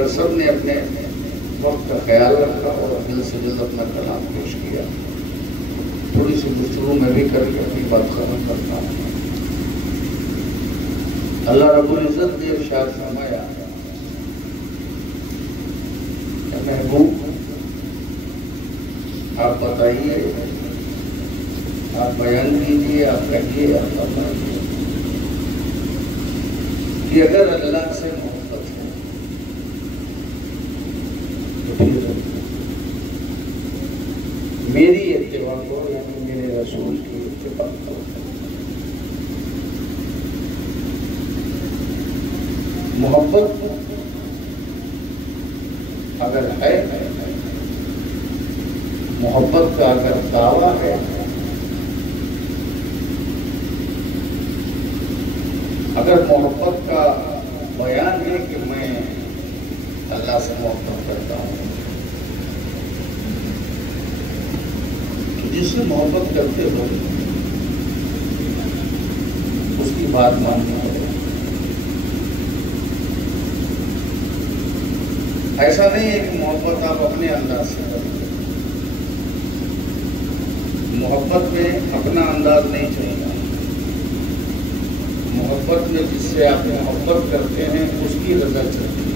مگر سب نے اپنے وقت کا خیال رکھا اور جلد سے جلد اپنا کلام پیش کیا. تھوڑی سی گفتگو میں بھی کر کے اپنی بات ختم کرتا ہوں. اللہ رب العزت نے ارشاد فرمایا کہ محبوب آپ بتائیے، آپ بیان کیجیے، آپ کہیے، آپ فرمائیے کہ اگر اللہ سے محبت ہے تو پھر میری اتباع کرو، یعنی میرے رسول کی اتباع کرو. محبت اگر ہے، محبت کا اگر دعویٰ ہے، اگر محبت کا بیان ہے کہ میں اللہ سے محبت کرتا ہوں، تو جس سے محبت کرتے ہو اس کی بات ماننی ہے. ایسا نہیں ہے کہ محبت آپ اپنے انداز سے کرتے. محبت میں اپنا انداز نہیں چلے گا. محبت میں جس سے آپ محبت کرتے ہیں اس کی رضا چلتی ہے،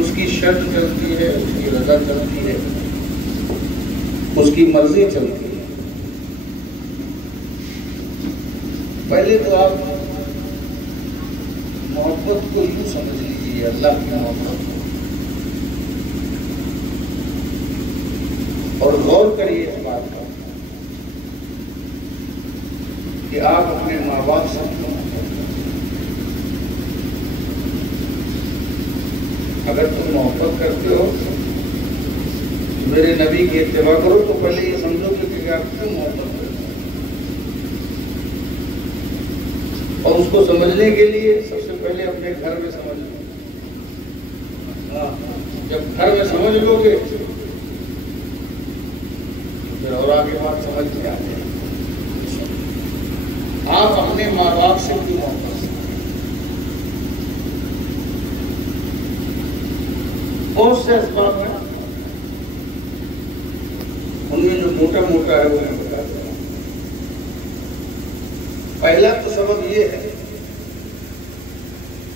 اس کی شرط چلتی ہے، اس کی رضا چلتی ہے، اس کی مرضی چلتی ہے. پہلے تو آپ محبت کو یوں سمجھ لیجیے، اللہ کی محبت، اور غور کریے اس بات کا کہ آپ اپنے ماں باپ سے کیوں محبت کرتے ہیں. اگر تم محبت کرتے ہو میرے نبی کی اتباع کرو تو پہلے یہ سمجھو کہ آپ کیوں محبت کرتے ہیں. اور اس کو سمجھنے کے لیے سب سے پہلے اپنے گھر میں سمجھ لو. جب گھر میں سمجھ لو گے پھر اور آگے بات سمجھ میں آ جائے. آپ اپنے ماں باپ سے کیوں محبت کرتے ہیں؟ بہت سے اسباب ہیں، ان میں جو موٹا موٹا ہے وہ میں بتا دوں. پہلا تو سبب یہ ہے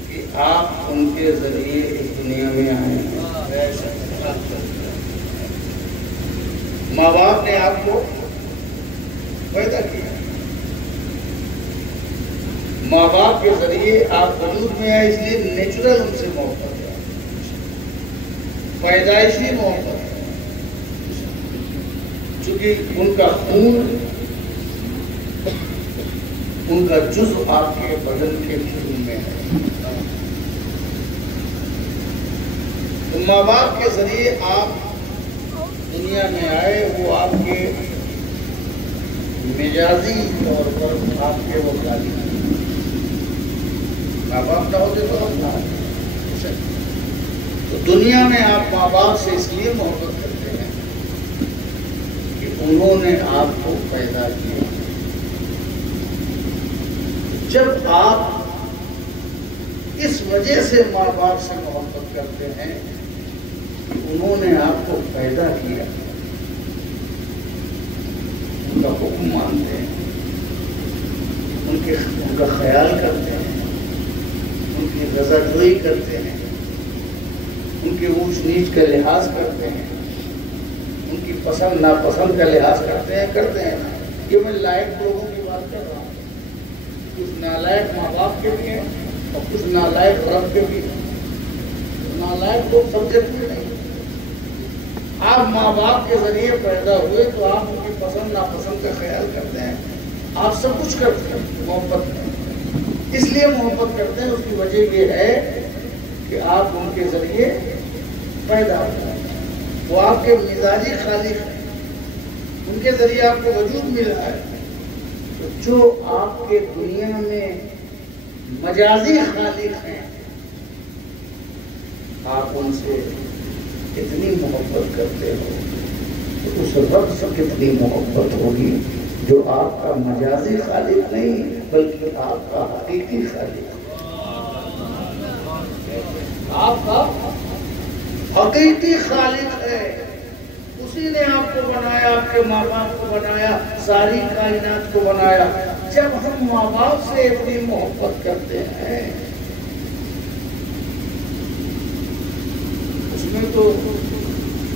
کہ آپ ان کے ذریعے اس دنیا میں آئے ہیں. ماں باپ نے آپ کو پیدا کیا، ماں باپ کے ذریعے آپ وجود میں آئے، اس لیے نیچرل ان سے محبت ہے، پیدائشی محبت ہے. چونکہ ان کا خون، ان کا جزء آپ کے بدن کے خون میں ہے. تو ماں باپ کے ذریعے آپ دنیا میں آئے، وہ آپ کے مجازی طور پر آپ کے وہ تعلیم. ماں باپ نہ ہوتے تو ہم نہ ہوتے. تو دنیا میں آپ ماں باپ سے اس لیے محبت کرتے ہیں کہ انہوں نے آپ کو پیدا کیا. جب آپ اس وجہ سے ماں باپ سے محبت کرتے ہیں کہ انہوں نے آپ کو پیدا کیا، ان کا حکم مانتے ہیں، ان کا خیال کرتے ہیں، ان کی رضا جوئی کرتے ہیں، ان کے اونچ نیچ کا لحاظ کرتے ہیں، ان کی پسند ناپسند کا لحاظ کرتے ہیں. یہ میں لائق لوگوں کی بات کر رہا ہوں. کچھ نالائق ماں باپ کے بھی ہیں اور کچھ نالائق رب کے بھی ہیں. نالائق لوگ سب جگہ نہیں. آپ ماں باپ کے ذریعے پیدا ہوئے تو آپ ان کی پسند ناپسند کا خیال کرتے ہیں، آپ سب کچھ کرتے ہیں. محبت اس لیے محبت کرتے ہیں، اس کی وجہ یہ ہے کہ آپ ان کے ذریعے پیدا ہوئے. وہ آپ کے مزاجی خالق ہیں، ان کے ذریعے آپ کو وجود ملا ہے. تو جو آپ کے دنیا میں مجازی خالق ہیں، آپ ان سے کتنی محبت کرتے ہو تو اس رب سے کتنی محبت ہوگی جو آپ کا مجازی خالق نہیں بلکہ آپ کا حقیقی خالق. آپ کا حقیقی خالق ہے، اسی نے آپ کو بنایا، آپ کے ماں باپ کو بنایا، ساری کائنات کو بنایا۔ جب ہم ماں باپ سے اتنی محبت کرتے ہیں، اس میں تو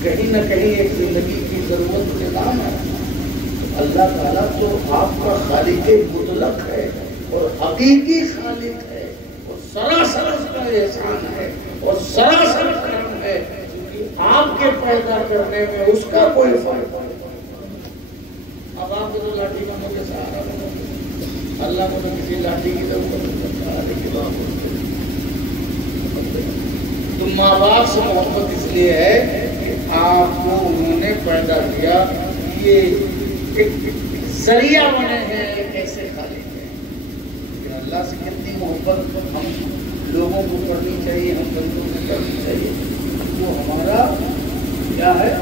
کہیں نہ کہیں ایک زندگی کی ضرورت نظام ہے۔ اللہ تعالیٰ تو آپ کا خالق مطلق ہے اور حقیقی خالق ہے، اور سراسر اس کا احسان ہے اور سراسر کرم ہے، کیونکہ آپ کے پیدا کرنے میں اس کا کوئی فرق نہیں۔ اب آپ کو تو لاٹھی بنو کے سہارا بنو، اللہ کو تو کسی لاٹھی کی ضرورت نہیں پڑتا۔ تو ماں باپ سے محبت اس لیے ہے کہ آپ کو انہوں نے پیدا کیا، یہ ایک ذریعہ بنے ہیں ایک ایسے خالق ہیں۔ لیکن اللہ سے کتنی محبت ہم لوگوں کو کرنی چاہیے، ہم بندوں کو کرنی چاہیے، وہ ہمارا کیا ہے؟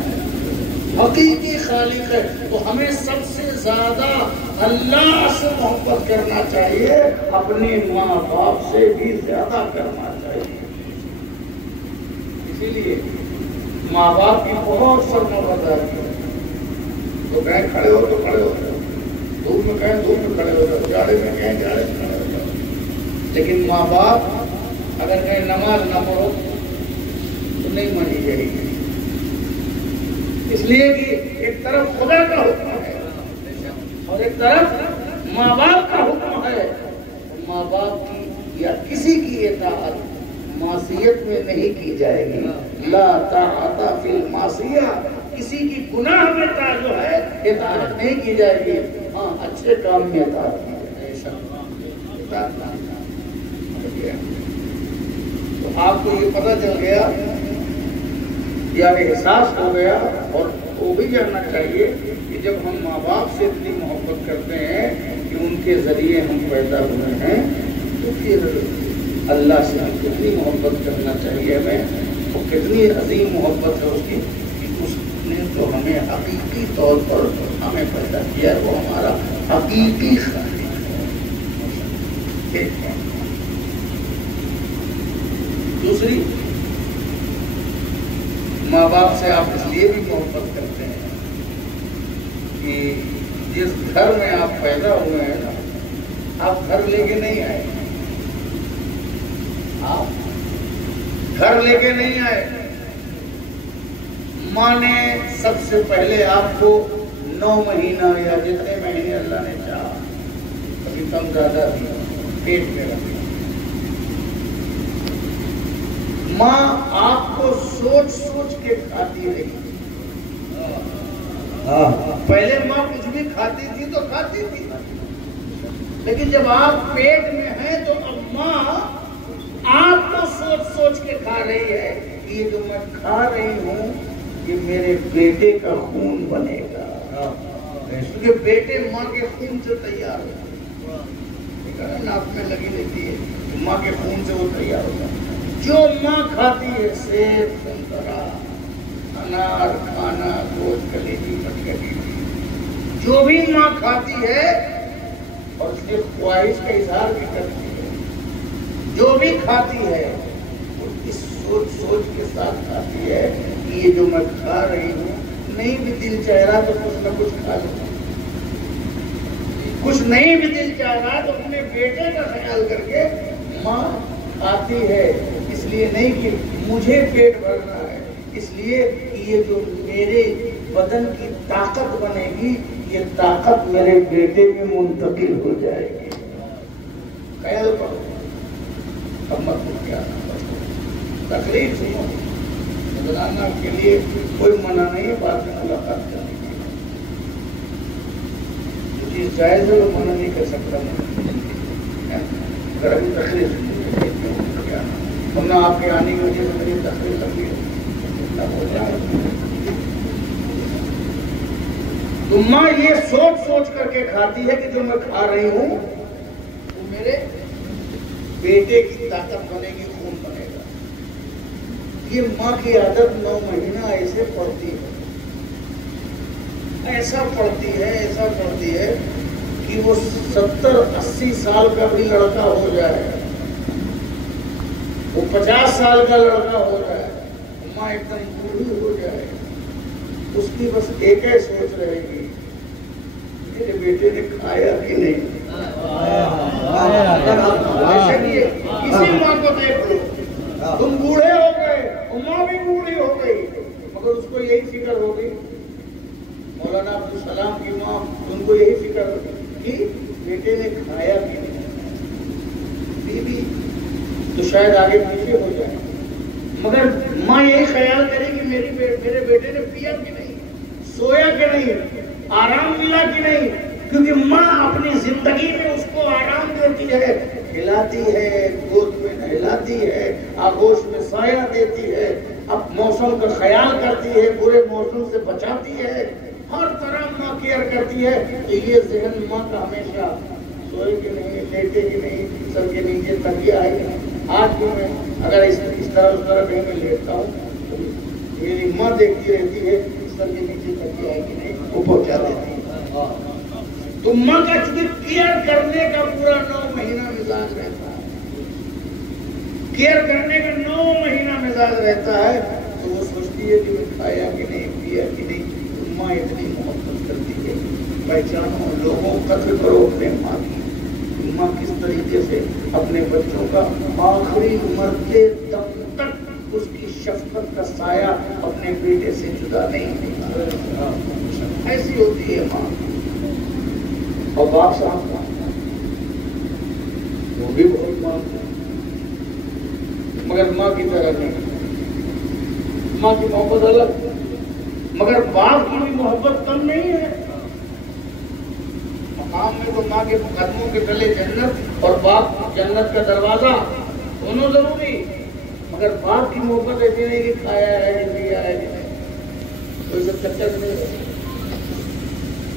حقیقی خالق ہے۔ تو ہمیں سب سے زیادہ اللہ سے محبت کرنا چاہیے، اپنے ماں باپ سے بھی زیادہ کرنا چاہیے۔ اسی لیے ماں باپ کی بہت فرمانبرداری ہے۔ تو کہیں کھڑے ہو تو کھڑے ہو جاؤ، دھوپ میں کہیں دھوپ میں کھڑے ہو جاؤ، جاڑے میں کہیں جاڑے میں کھڑے ہو جاؤ۔ لیکن ماں باپ اگر کہیں نماز نہ پڑھو تو نہیں مانی جائے گی، اس لیے کہ ایک طرف خدا کا حکم ہے اور ایک طرف ماں باپ کا حکم ہے۔ ماں باپ کی یا کسی کی اطاعت معصیت میں نہیں کی جائے گی۔ لا طاعت فی المعصیہ، کسی کی گناہ میں جو ہے اطاعت نہیں کی جائے گی، ہاں اچھے کام میں اطاعت کی جائے گی۔ تو آپ کو یہ پتہ چل گیا یا احساس ہو گیا، اور وہ بھی جاننا چاہیے کہ جب ہم ماں باپ سے اتنی محبت کرتے ہیں کہ ان کے ذریعے ہم پیدا ہوئے ہیں، تو پھر اللہ سے ہم کتنی محبت کرنا چاہیے ہمیں، اور کتنی عظیم محبت ہے اس کی کہ اس نے تو ہمیں حقیقی طور پر ہمیں پیدا کیا ہے، وہ ہمارا حقیقی خالق ہے۔ دوسری، ماں باپ سے آپ اس لیے بھی محبت کرتے ہیں کہ جس گھر میں آپ پیدا ہوئے ہیں نا، آپ گھر لے کے نہیں آئے، آپ گھر لے کے نہیں آئے۔ ماں نے سب سے پہلے آپ کو 9 مہینہ یا جتنے مہینے اللہ نے چاہا، کبھی کم زیادہ بھی، پیٹ میں رکھا۔ ماں آپ کو سوچ سوچ کے کھاتی رہی۔ پہلے ماں کچھ بھی کھاتی تھی تو کھاتی تھی، لیکن جب آپ پیٹ میں ہیں تو اب ماں آپ کو سوچ سوچ کے کھا رہی ہے کہ یہ جو میں کھا رہی ہوں یہ میرے بیٹے کا خون بنے گا، کیونکہ بیٹے ماں کے خون سے تیار ہوتے ہیں، ناک میں لگی رہتی ہے، ماں کے خون سے وہ تیار ہوتا ہے۔ جو ماں کھاتی ہے، سیب، سنترا، انار، کھانا، گوشت، کلیجی، مٹکلی، جو بھی ماں کھاتی ہے اور اس کے خواہش کا اظہار بھی کرتی ہے، جو بھی کھاتی ہے وہ اس سوچ سوچ کے ساتھ کھاتی ہے کہ یہ جو میں کھا رہی ہوں، نہیں بھی دل چاہ رہا تو کچھ نہ کچھ کھا لوں، کچھ نہیں بھی دل چاہ رہا تو اپنے بیٹے کا خیال کر کے ماں کھاتی ہے، اس لیے نہیں کہ مجھے پیٹ بھرنا ہے، اس لیے کہ یہ جو میرے بدن کی طاقت بنے گی، یہ طاقت میرے بیٹے میں منتقل ہو جائے گی۔ خیال کرو، اب مت کیا تکلیف سنو، نذرانہ کے لیے کوئی منع نہیں ہے، بعد میں ملاقات کرنے کی، جو چیز جائز ہے وہ منع نہیں کر سکتا میں، اگر ابھی تکلیف ورنہ آپ کے آنے کی وجہ سے میری تکلیف لگی ہے۔ تو ماں یہ سوچ سوچ کر کے کھاتی ہے کہ جو میں کھا رہی ہوں وہ میرے بیٹے کی طاقت بنے گی، خون بنے گا۔ یہ ماں کی عادت 9 مہینہ ایسے پڑتی ہے، ایسا پڑتی ہے کہ وہ 70-80 سال کا بھی لڑکا ہو جائے وہ 50 سال کا لڑکا ہو جائے، ماں ایک دم بوڑھی ہو جائے، اس کی بس ایک ہی سوچ رہے گی، میرے بیٹے نے کھایا کہ نہیں۔ کسی ماں کو دیکھ لو، تم بوڑھے ہو گئے، ماں بھی بوڑھی ہو گئی، مگر اس کو یہی فکر ہوگی، مولانا عبدالسلام کی ماں ان کو یہی فکر ہوگی کہ بیٹے نے کھایا کہ نہیں۔ بیوی تو شاید آگے پیچھے ہو جائے، مگر ماں یہی خیال کرے کہ میرے بیٹے نے پیا کہ نہیں، سویا کہ نہیں، آرام ملا کہ نہیں، کیونکہ ماں اپنی زندگی میں اس کو آرام دیتی ہے، کھلاتی ہے، گود میں نہلاتی ہے، آغوش میں سایہ دیتی ہے، اب موسم کا خیال کرتی ہے، برے موسم سے بچاتی ہے، ہر طرح ماں کیئر کرتی ہے۔ تو یہ ذہن ماں کا ہمیشہ سوئے کہ نہیں، لیٹے کہ نہیں، سر کے نیچے تکیہ ہے کہ نہیں۔ آج بھی میں اگر اس طرح اس طرح کہیں میں لیٹتا ہوں تو میری ماں دیکھتی رہتی ہے سر کے نیچے تکیہ ہے کہ نہیں، وہ پہنچا دیتی ہے۔ تو ماں کا چونکہ کیئر کرنے کا پورا 9 مہینہ مزاج رہتا ہے، کیئر کرنے کا 9 مہینہ مزاج رہتا ہے، تو وہ سوچتی ہے کہ میں کھایا کہ نہیں، پیا کہ نہیں۔ تو ماں اتنی محبت کرتی ہے، پہچانو لوگوں قدر کرو اپنے ماں کی، ماں کس طریقے سے اپنے بچوں کا آخری مرتے دم تک اس کی شفقت کا سایہ اپنے بیٹے سے جدا نہیں ہوتا۔ ایسی ہوتی ہے ماں۔ اور باپ صاحب وہ بھی بہت مانتے ہیں، مگر ماں کی طرح نہیں، ماں کی محبت الگ، مگر باپ کی بھی محبت کم نہیں ہے۔ مقام میں تو ماں کے قدموں کے تلے جنت اور باپ جنت کا دروازہ دونوں ضروری، مگر باپ کی محبت ایسی نہیں کہ کھایا ہے کہ پیا ہے کہ نہیں، کوئی سب چکر نہیں ہے۔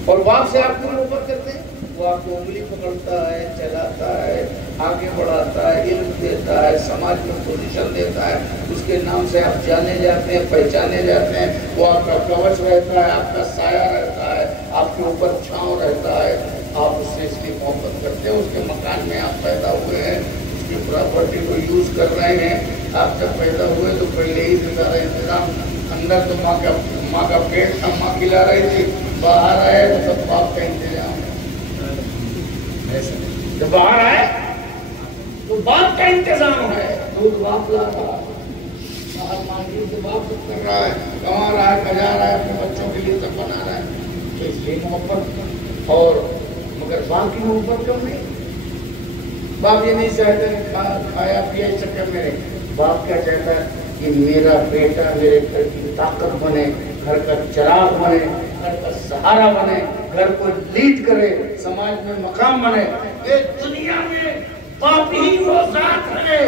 اور باپ سے آپ کو محبت کرتے ہیں، وہ آپ کو انگلی پکڑتا ہے، چلاتا ہے، آگے بڑھاتا ہے، علم دیتا ہے، سماج میں پوزیشن دیتا ہے، اس کے نام سے آپ جانے جاتے ہیں، پہچانے جاتے ہیں، وہ آپ کا کوچ رہتا ہے، آپ کا سایہ رہتا ہے، آپ کے اوپر چھاؤں رہتا ہے، آپ اس سے اس کی محبت کرتے ہیں، اس کے مکان میں آپ پیدا ہوئے ہیں، اس کی پراپرٹی کو یوز کر رہے ہیں۔ آپ جب پیدا ہوئے تو پہلے ہی سے سارا انتظام، اندر تو ماں کا پیٹ تھا، ماں کھلا رہی تھی، باہر آئے تو سب باپ کا انتظام، جب باہر آئے تو باپ کا انتظام ہے، دودھ باپ لا رہا ہے، باہر مارکیٹ سے باپ کر رہا ہے، کما رہا ہے، بجا رہا ہے، اپنے بچوں کے لیے سب بنا رہا ہے، تو اس لیے محبت۔ اور مگر باپ کی محبت کم نہیں، باپ یہ نہیں چاہتا کہ کھایا پیا اس چکر میں، باپ کیا چاہتا ہے کہ میرا بیٹا میرے گھر کی طاقت بنے، گھر کا چراغ بنے، گھر کا سہارا بنے، گھر کو لیڈ کرے، سماج میں مقام بنے۔ یہ دنیا میں باپ ہی وہ ذات ہے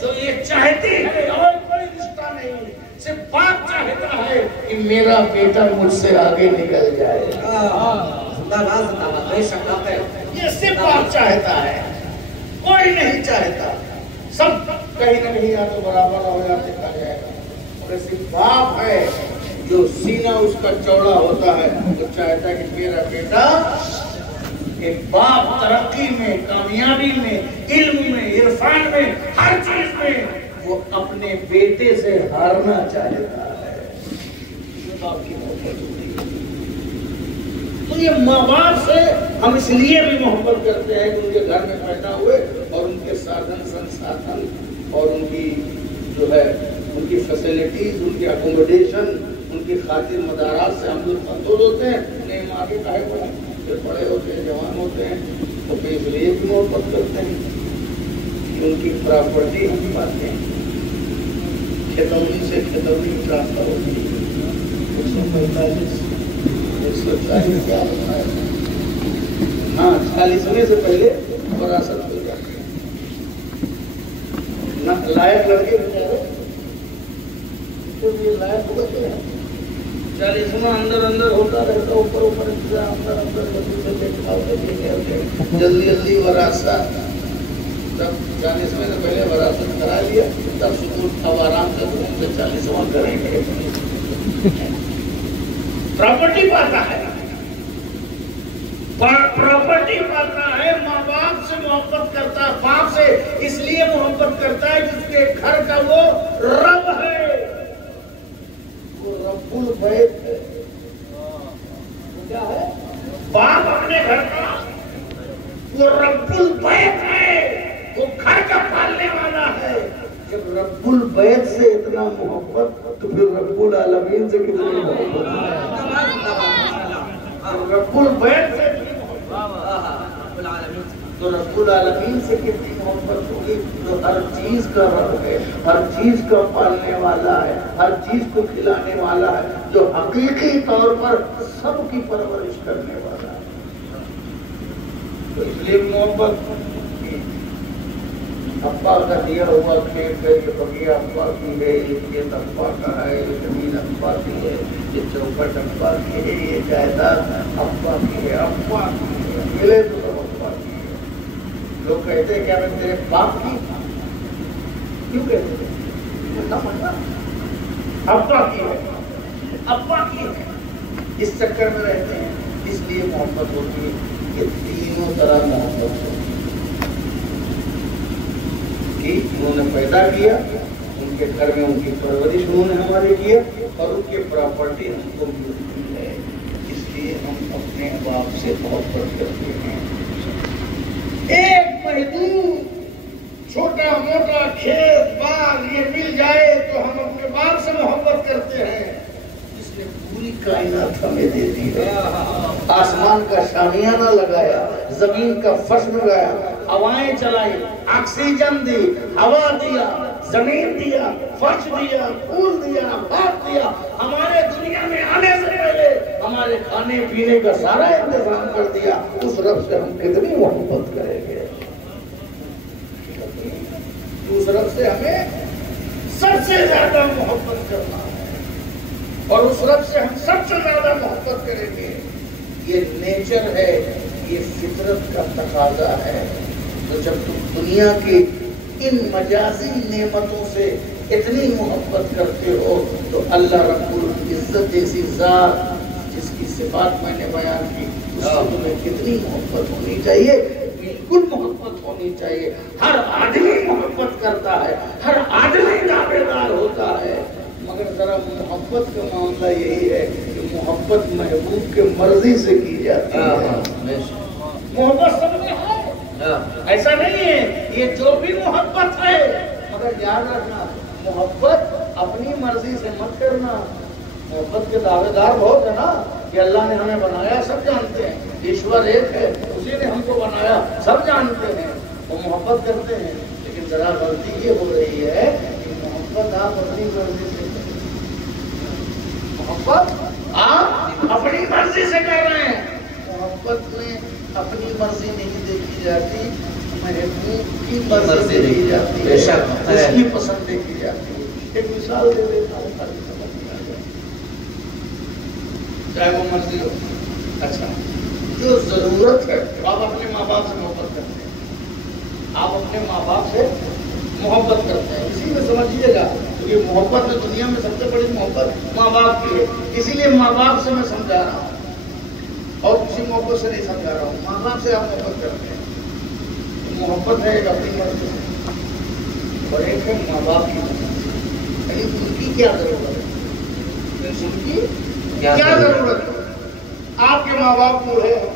جو یہ چاہتی ہے، اور کوئی رشتہ نہیں، صرف باپ چاہتا ہے کہ میرا بیٹا مجھ سے آگے نکل جائے، یہ صرف باپ چاہتا ہے، کوئی نہیں چاہتا۔ سب کہیں نہ کہیں یا تو برابر ہو یا دیکھا جائے گا، اور صرف باپ ہے جو سینہ اس کا چوڑا ہوتا ہے، جو چاہتا ہے کہ میرا بیٹا، ایک باپ ترقی میں، کامیابی میں، علم میں، عرفان میں، ہر چیز میں وہ اپنے بیٹے سے ہارنا چاہتا ہے، باپ کی محبت ہوتی ہے۔ تو یہ ماں باپ سے ہم اس لیے بھی محبت کرتے ہیں کہ ان کے گھر میں پیدا ہوئے اور ان کے سادھن سنسادھن اور ان کی جو ہے ان کی فیسلٹیز، ان کی اکوموڈیشن، ان کی خاطر مدارات سے ہم لوگ مندوز ہوتے ہیں۔ انہیں ماں کے کہے پڑا، پھر بڑے ہوتے ہیں، جوان ہوتے ہیں، تو پھر اس لیے بھی محبت کرتے ہیں کہ ان کی پراپرٹی ہم پاتے ہیں، کھتونی سے کھتونی ٹرانسفر ہوتی ہے۔ 145 140 کیا ہوتا ہے، ہاں 40ویں سے پہلے وراثت ہو جاتی ہے، نہ لائق لڑکے بیچارے تو یہ لائق ہوتے ہیں، 40واں اندر ہوتا رہتا، اوپر اندر جلدی جلدی وراثت، تب 40ویں سے پہلے وراثت کرا لیا، تب سکون اب آرام سے 40واں کریں گے، پراپرٹی پاتا ہے۔ پراپرٹی پالنا ہے، ماں باپ سے محبت کرتا ہے، باپ سے اس لیے محبت کرتا ہے جس کے گھر کا وہ رب ہے، وہ رب البیت ہے۔ کیا ہے؟ باپ اپنے گھر کا وہ رب البیت ہے، وہ گھر کا پالنے والا ہے۔ جب رب البیت سے اتنا محبت تو پھر رب العالمین سے کتنی محبت ہے؟ رب البیت سے تو رب العالمین سے کتنی محبت ہوگی؟ جو ہر چیز کا رب ہے، ہر چیز کا پالنے والا ہے، ہر چیز کو کھلانے والا ہے، جو حقیقی طور پر سب کی پرورش کرنے والا ہے۔ تو اس لیے محبت، ابا کا دیا ہوا کھیت ہے، یہ بغیہ ابا کی ہے، یہ کھیت ابا کا ہے، یہ زمین ابا کی ہے، یہ چوکھٹ ابا کی ہے، یہ جائیداد ابا کی ہے، ابا کی ہے، ملے تو سب ابا کی ہے۔ لوگ کہتے ہیں کیا میں تیرے باپ کی؟ کیوں کہتے ہیں؟ ابا کی ہے، ابا کی ہے، اس چکر میں رہتے ہیں۔ اس لیے محبت ہوتی ہے کہ تینوں طرح محبت ہوتی ہے کہ انہوں نے پیدا کیا، ان کے گھر میں ان کی پرورش انہوں نے ہمارے کیا، اور ان کی پراپرٹی ہم کو ملتی ہے، اس لیے ہم اپنے باپ سے محبت کرتے ہیں۔ ایک محدود چھوٹا موٹا کھیت باغ یہ مل جائے تو ہم اپنے باپ سے محبت کرتے ہیں، جس نے پوری کائنات ہمیں دے دی ہے، آسمان کا شامیانہ لگایا، زمین کا فرش لگایا، ہوائیں چلائی، آکسیجن دی، ہوا دیا، زمین دیا، فرش دیا، پھول دیا، بات دیا، ہمارے دنیا میں آنے سے پہلے ہمارے کھانے پینے کا سارا انتظام کر دیا۔ اس رب سے ہم کتنی محبت کریں گے؟ اس رب سے ہمیں سب سے زیادہ محبت کرنا ہے، اور اس رب سے ہم سب سے زیادہ محبت کریں گے۔ یہ نیچر ہے، یہ فطرت کا تقاضا ہے۔ تو جب تم دنیا کی ان مجازی نعمتوں سے اتنی محبت کرتے ہو تو اللہ رب العزت جیسی ذات جس کی صفات میں نے بیان کی اس سے تمہیں کتنی محبت ہونی چاہیے؟ بالکل محبت ہونی چاہیے۔ ہر آدمی محبت کرتا ہے، ہر آدمی دعویدار ہوتا ہے، مگر ذرا محبت کا معاملہ یہی ہے کہ محبت محبوب کے مرضی سے کی جاتی ہے۔ محبت سب میں ہے، ایسا نہیں ہے، یہ جو بھی محبت ہے، مگر یاد رکھنا محبت اپنی مرضی سے مت کرنا۔ محبت کے دعوے دار بہت ہے نا کہ اللہ نے ہمیں بنایا، سب جانتے ہیں، ایشور ایک ہے، اسی نے ہم کو بنایا، سب جانتے ہیں، وہ محبت کرتے ہیں، لیکن ذرا غلطی یہ ہو رہی ہے کہ محبت آپ اپنی مرضی سے کریں، محبت آپ اپنی مرضی سے کر رہے ہیں۔ محبت میں اپنی مرضی نہیں دیکھی جاتی، محبوب کی مرضی دیکھی جاتی ہے، اس کی پسند دیکھی جاتی ہے۔ ایک مثال دے دیتا ہوں تاکہ سمجھ میں آ جائے، چاہے وہ مرضی ہو۔ اچھا، جو ضرورت ہے، آپ اپنے ماں باپ سے محبت کرتے ہیں، آپ اپنے ماں باپ سے محبت کرتے ہیں، اسی میں سمجھیے گا، کیونکہ محبت میں دنیا میں سب سے بڑی محبت ماں باپ کی ہے، اسی لیے ماں باپ سے میں سمجھا رہا ہوں اور کسی محبت سے نہیں سمجھا رہا ہوں۔ ماں باپ سے آپ محبت کرتے ہیں، محبت ہے ایک اپنی مرضی سے اور ایک ہے ماں باپ کی مرضی سے، یعنی ان کی کیا ضرورت ہے، ان کی کیا ضرورت ہے۔ آپ کے ماں باپ بوڑھے ہیں،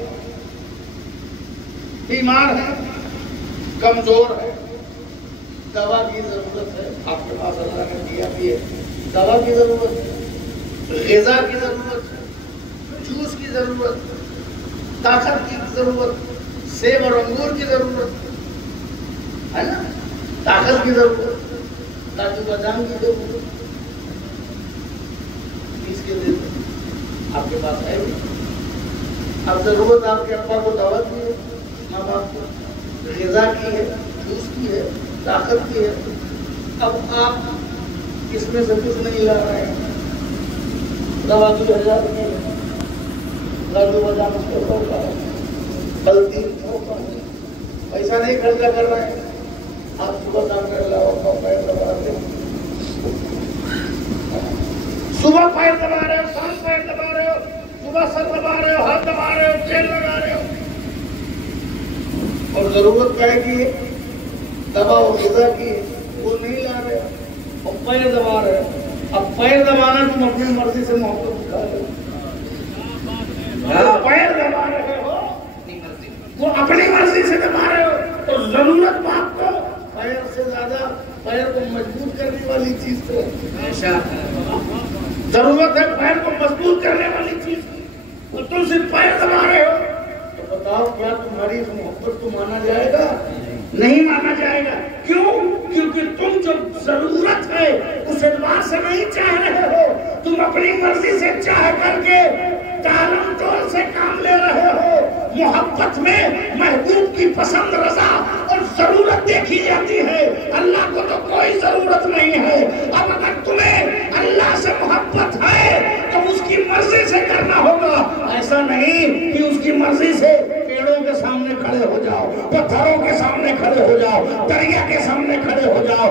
بیمار ہیں، کمزور ہیں، دوا کی ضرورت ہے، آپ کے پاس اللہ نے دیا بھی ہے، دوا کی ضرورت ہے، غذا کی ضرورت ہے، جوس کی ضرورت، طاقت کی ضرورت، سیب اور انگور کی ضرورت ہے نا، طاقت کی ضرورت، کاجو بادام کی ضرورت، اس کے لیے آپ کے پاس ہے بھی، اب ضرورت آپ کے ابا کو دعوت کی ہے، ماں باپ کو غذا کی ہے، جوس کی ہے، طاقت کی ہے، اب آپ اس میں سے کچھ نہیں لا رہے ہیں، دوا 2000 روپئے ہے، کاجو بادام اس کے اوپر ہے، غلطی پیسہ نہیں خرچہ کر رہے ہیں، آپ صبح کام کر لاؤ، پیر دبا رہے ہیں، صبح پیر دبا رہے ہو، شام پیر دبا رہے ہو، کا سر دبا رہے ہو، ہاتھ دبا رہے ہو، چین لگا رہے ہو، اور ضرورت کیا ہے کہ دباؤ غذا کی وہ نہیں لا رہے ہو، اور پیر دبا رہے ہو. اب پیر دبانا تم اپنی مرضی سے محبت دکھا رہے ہو، پیر دبا رہے ہو وہ اپنی مرضی سے دبا رہے ہو. اور ضرورت بات کو پیر سے زیادہ پیر کو مضبوط کرنے والی چیز تو ضرورت ہے پیر کو مضبوط کرنے والی چیز تو تم صرف پیر دبا رہے ہو. تو بتاؤ کیا تمہاری محبت کو مانا جائے گا؟ نہیں مانا جائے گا. کیوں؟ کیونکہ تم جو ضرورت ہے اس اعتبار سے نہیں چاہ رہے ہو، تم اپنی مرضی سے چاہ کر کے ٹالم ٹول سے کام لے رہے ہو. محبت میں محبوب کی پسند رضا اور ضرورت دیکھی جاتی ہے. اللہ کو تو کوئی ضرورت نہیں ہے. اب اگر تمہیں اللہ سے محبت ہے تو اس کی مرضی سے کرنا ہوگا. ایسا نہیں کہ اس کی مرضی سے پیڑوں کے سامنے کھڑے ہو جاؤ، پتھروں کے سامنے کھڑے ہو جاؤ، دریا کے سامنے کھڑے ہو جاؤ،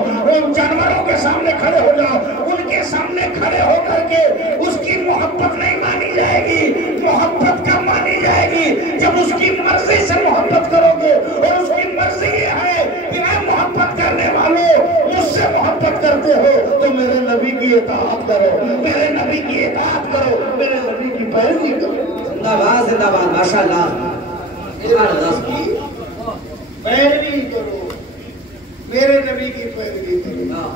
جانوروں کے سامنے کھڑے ہو جاؤ. ان کے سامنے کھڑے ہو کر کے اس کی محبت نہیں مانی جائے گی. محبت کب مانی جائے گی؟ جب اس کی مرضی سے محبت کرو گے. اور اس کی مرضی یہ ہے کہ اے محبت کرنے والوں مجھ سے محبت کرتے ہو تو میرے نبی کی اطاعت کرو، میرے نبی کی اطاعت کرو، میرے نبی کی پیروی کرو. زندہ باد زندہ باد ماشاءاللہ. پیروی کرو، میرے نبی کی پیروی کرو.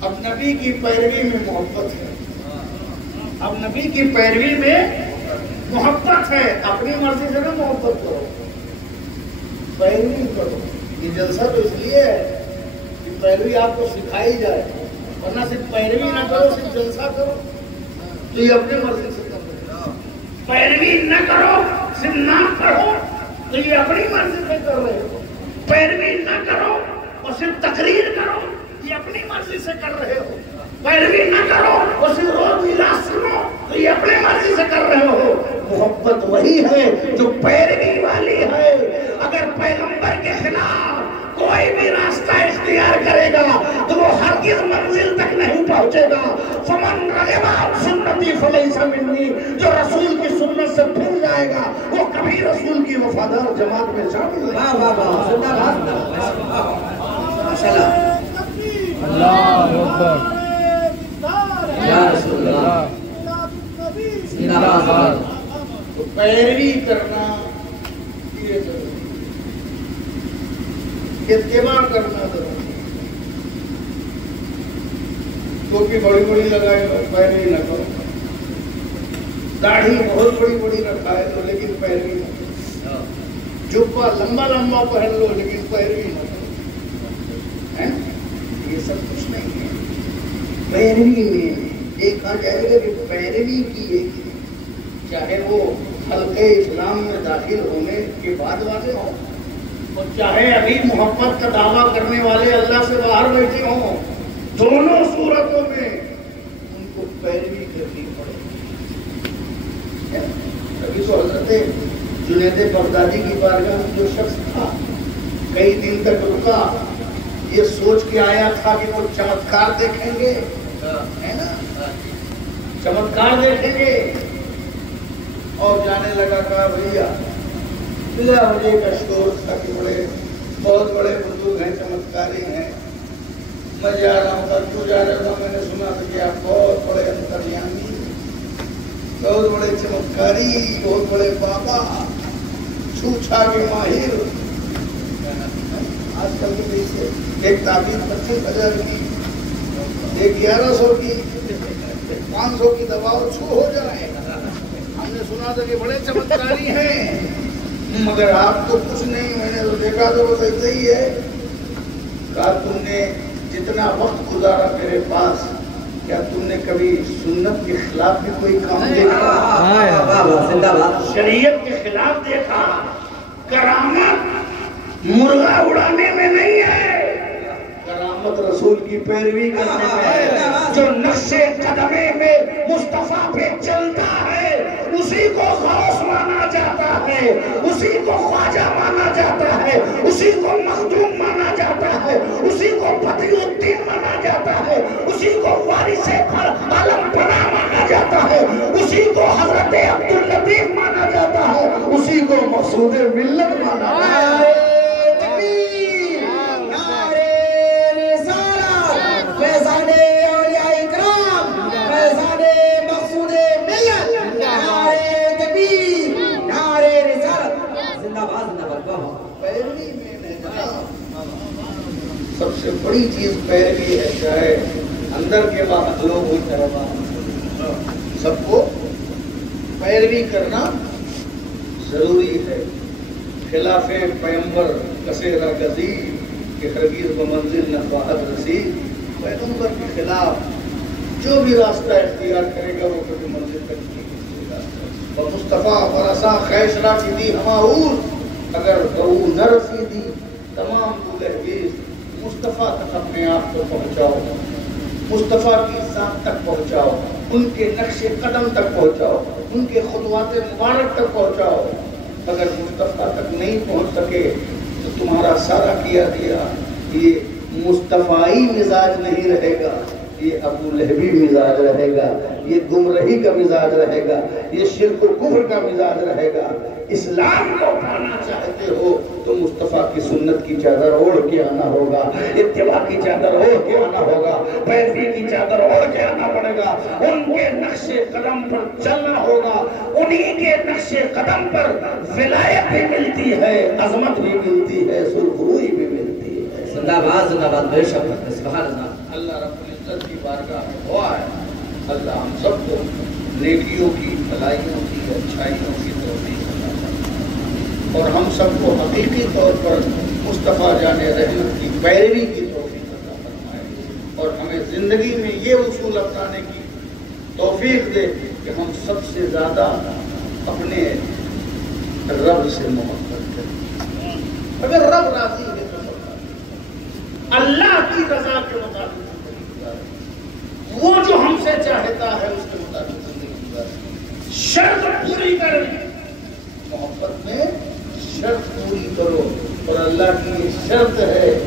اب نبی کی پیروی میں محبت ہے، اب نبی کی پیروی میں محبت ہے. اپنی مرضی سے نہ محبت کرو، پیروی کرو. یہ جلسہ تو اس لیے ہے کہ پیروی آپ کو سکھائی جائے، ورنہ صرف پیروی نہ کرو، صرف جلسہ کرو تو یہ اپنی مرضی سے کرو. پیروی نہ کرو، صرف نام پڑھو تو یہ اپنی مرضی سے کر رہے ہو. پیروی نہ کرو اور صرف تقریر کرو یہ اپنی مرضی سے کر رہے ہو. پیروی نہ کرو اور صرف روز اجلاس سنو تو یہ اپنی مرضی سے کر رہے ہو. محبت وہی ہے جو پیروی والی ہے. اگر پیغمبر کے خلاف کوئی بھی راستہ اختیار کرے گا تو وہ ہرگز منزل تک نہیں پہنچے گا. فمن رغب عن سنتی فلیس منی، جو رسول کی سنت سے پھر جائے گا وہ کبھی رسول کی وفادار جماعت میں شامل نہیں. واہ واہ واہ زندہ باد ماشاءاللہ. اللہ اکبر. یا رسول اللہ زندہ باد. تو پیروی کرنا یہ ضروری، اتباع کرنا ضروری. ٹوپی بڑی بڑی لگائے پیروی نہ کرو، داڑھی بہت بڑی بڑی رکھائے تو لیکن پیروی نہ کرو. جبہ لمبا لمبا پہن لو لیکن پیروی نہ کرو. یہ سب کچھ نہیں ہے. پیروی میں دیکھا جائے گا کہ پیروی کی ایک چاہے وہ حلقے اسلام میں داخل ہونے کے بعد والے ہوں اور چاہے ابھی محبت کا دعویٰ کرنے والے اللہ سے باہر بیٹھے ہوں، دونوں صورتوں میں ان کو پیروی کرنی پڑے. ابھی تو حضرت جنید بغدادی کی بارگاہ میں جو شخص تھا کئی دن تک رکا، یہ سوچ کے آیا تھا کہ وہ چمتکار دیکھیں گے، ہے نا، چمتکار دیکھیں گے. اور جانے لگا کہا بھیا بلا وجہ کا شور تھا کہ بہت بڑے بزرگ ہیں، چمتکاری ہیں، میں جا رہا ہوں. تو جا رہا تھا، میں نے سنا تھا کہ آپ بہت بڑے انتریامی، بہت بڑے چمتکاری، بہت بڑے بابا، چھو چھا کے ماہر. آج کل کے پیسے ایک تعبیر 25,000 کی، ایک 1100 کی، 500 کی دباؤ چھو ہو جائے. ہم نے سنا تھا کہ بڑے چمتکاری ہیں، مگر آپ تو کچھ نہیں. میں نے تو دیکھا تو بس ایسے ہی ہے. کہا تم نے جتنا وقت گزارا میرے پاس، کیا تم نے کبھی سنت کے خلاف بھی کوئی کام دیکھا؟ شریعت کے خلاف دیکھا؟ کرامت مرغا اڑانے میں نہیں ہے، کرامت رسول کی پیروی کرنے میں ہے. جو نقش قدمے میں مصطفیٰ پہ چلتا ہے اسی کو غوث مانا جاتا ہے، اسی کو خواجہ مانا جاتا ہے، اسی کو مخدوم مانا جاتا ہے، اسی کو بدی الدین مانا جاتا ہے، اسی کو وارث عالم پناہ مانا جاتا ہے. جاتا ہے اسی کو حضرت عبداللطیف مانا جاتا ہے، اسی کو مقصود ملت مانا جاتا ہے۔ فیضان اولیاء اکرام، فیضان مقصود ملت، نعرہ تکبیر، نعرہ رسالت، زندہ باد زندہ باد۔ پیروی میں سب سے بڑی چیز پیروی ہے، چاہے اندر کے باہر لوگ ہوئی طرح سب کو پیروی کرنا ضروری ہے۔ خلاف پیغمبر کثیرہ گزیر کہ ہرگز بمنزل نہ خواہد رسید، پیغمبر کے خلاف جو بھی راستہ اختیار کرے گا وہ کبھی منزل تک نہیں پہنچے گا۔ اور مصطفیٰ فرسا خیشرہ کی دی ہماؤر، اگر وہ نہ رسیدی تمام دولہگیز، مصطفیٰ تک اپنے آپ کو پہنچاؤ، مصطفیٰ کی ذات تک پہنچاؤ، ان کے نقش قدم تک پہنچاؤ، ان کے خطوات مبارک تک پہنچاؤ۔ اگر مصطفیٰ تک نہیں پہنچ سکے تو تمہارا سارا کیا دیا یہ مصطفائی مزاج نہیں رہے گا، یہ ابو لہبی مزاج رہے گا، یہ گمراہی کا مزاج رہے گا، یہ شرک و کفر کا مزاج رہے گا۔ اسلام کو پانا چاہتے ہو تو مصطفیٰ کی سنت کی چادر اوڑھ کے آنا ہوگا، اتباع کی چادر اوڑھ کے آنا ہوگا، پیروی کی چادر اوڑھ کے آنا پڑے گا، ان کے نقش قدم پر چلنا ہوگا۔ انہی کے نقش قدم پر ولایت بھی ملتی ہے، عظمت بھی ملتی ہے، سرخروئی بھی ملتی ہے۔ زندہ باد بے شک، سبحان اللہ۔ اللہ رب العزت کی بارگاہ میں دعا ہے اللہ ہم سب کو نیکیوں کی، بھلائیوں کی، اچھائیوں کی توفیق عطا فرمائے، اور ہم سب کو حقیقی طور پر مصطفیٰ جان رحمت کی پیروی کی توفیق عطا فرمائے، اور ہمیں زندگی میں یہ اصول اپنانے کی توفیق دے کہ ہم سب سے زیادہ اپنے رب سے محبت کریں۔ اگر رب راضی ہے تو سب راضی، اللہ کی رضا کے مطابق وہ جو ہم سے چاہتا ہے اس کے مطابق زندگی گزاریں۔ شرط پوری کریں، محبت میں شرط پوری کرو، اور اللہ کی یہ شرط ہے،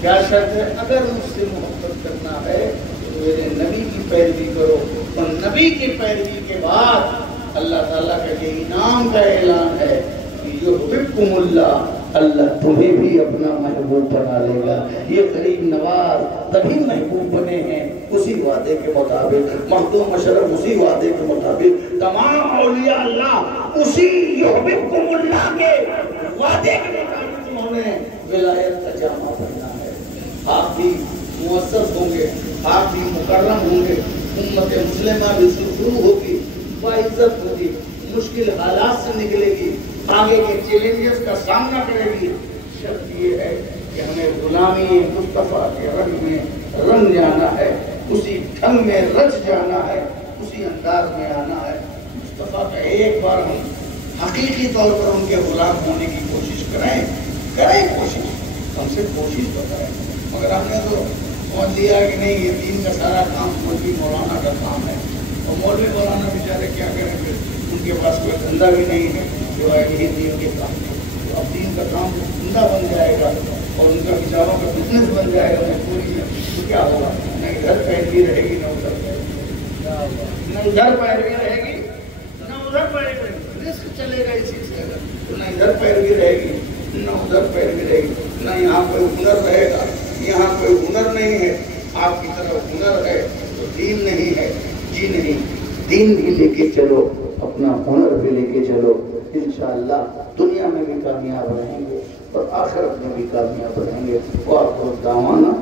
کیا شرط ہے؟ اگر مجھ سے محبت کرنا ہے تو میرے نبی کی پیروی کرو، اور نبی کی پیروی کے بعد اللہ تعالیٰ کا یہ انعام کا اعلان ہے کہ یحببکم اللہ، اللہ تمہیں بھی اپنا محبوب بنا لے گا۔ یہ قریب نواز تبھی محبوب بنے ہیں اسی وعدے کے مطابق، مخدوم مشرف اسی وعدے کے مطابق، تمام اولیاء اللہ اسی یحببکم اللہ کے وعدے کے مطابق انہوں نے ولایت کا جامہ پہنا ہے۔ آپ بھی مؤسس ہوں گے، آپ بھی مکرم ہوں گے، امت مسلمہ بھی سرخرو ہوگی، باعزت ہوگی، مشکل حالات سے نکلے گی، آگے کے چیلنجز کا سامنا کرے گی۔ شرط یہ ہے کہ ہمیں غلامی مصطفیٰ کے رنگ میں رنگ جانا ہے، اسی ڈھنگ میں رچ جانا ہے، اسی انداز میں آنا ہے۔ مصطفیٰ کا ایک بار ہم حقیقی طور پر ان کے غلام ہونے کی کوشش کریں کوشش، ہم سے کوشش تو کریں، مگر ہم نے تو سمجھ لیا کہ نہیں یہ دین کا سارا کام مولوی مولانا کا کام ہے، اور مولوی مولانا بیچارے کیا کریں پھر، ان کے پاس کوئی دھندا بھی نہیں ہے جو ہے یہی دین کے کام ہے۔ تو اب دین کا کام دھندا بن جائے گا اور ان کا بیچاروں کا بزنس بن جائے گا مجبوری میں، تو کیا ہوگا؟ نہ ادھر پیروی رہے گی، نہ ادھر نہ ادھر پیروی رہے گی، نہ ادھر پیروی رہے گی، رزق چلے گا اسی سے، تو نہ ادھر پیروی رہے گی نہ ادھر پیروی رہے گی، نہ یہاں کوئی ہنر رہے گا، یہاں کوئی ہنر نہیں ہے، آپ کی طرف ہنر ہے تو دین نہیں ہے، جی نہیں، دین بھی لے کے چلو، اپنا ہنر بھی لے کے چلو، انشاءاللہ دنیا میں بھی کامیاب رہیں گے اور آخرت میں بھی کامیاب رہیں گے۔ وآخر دعوانا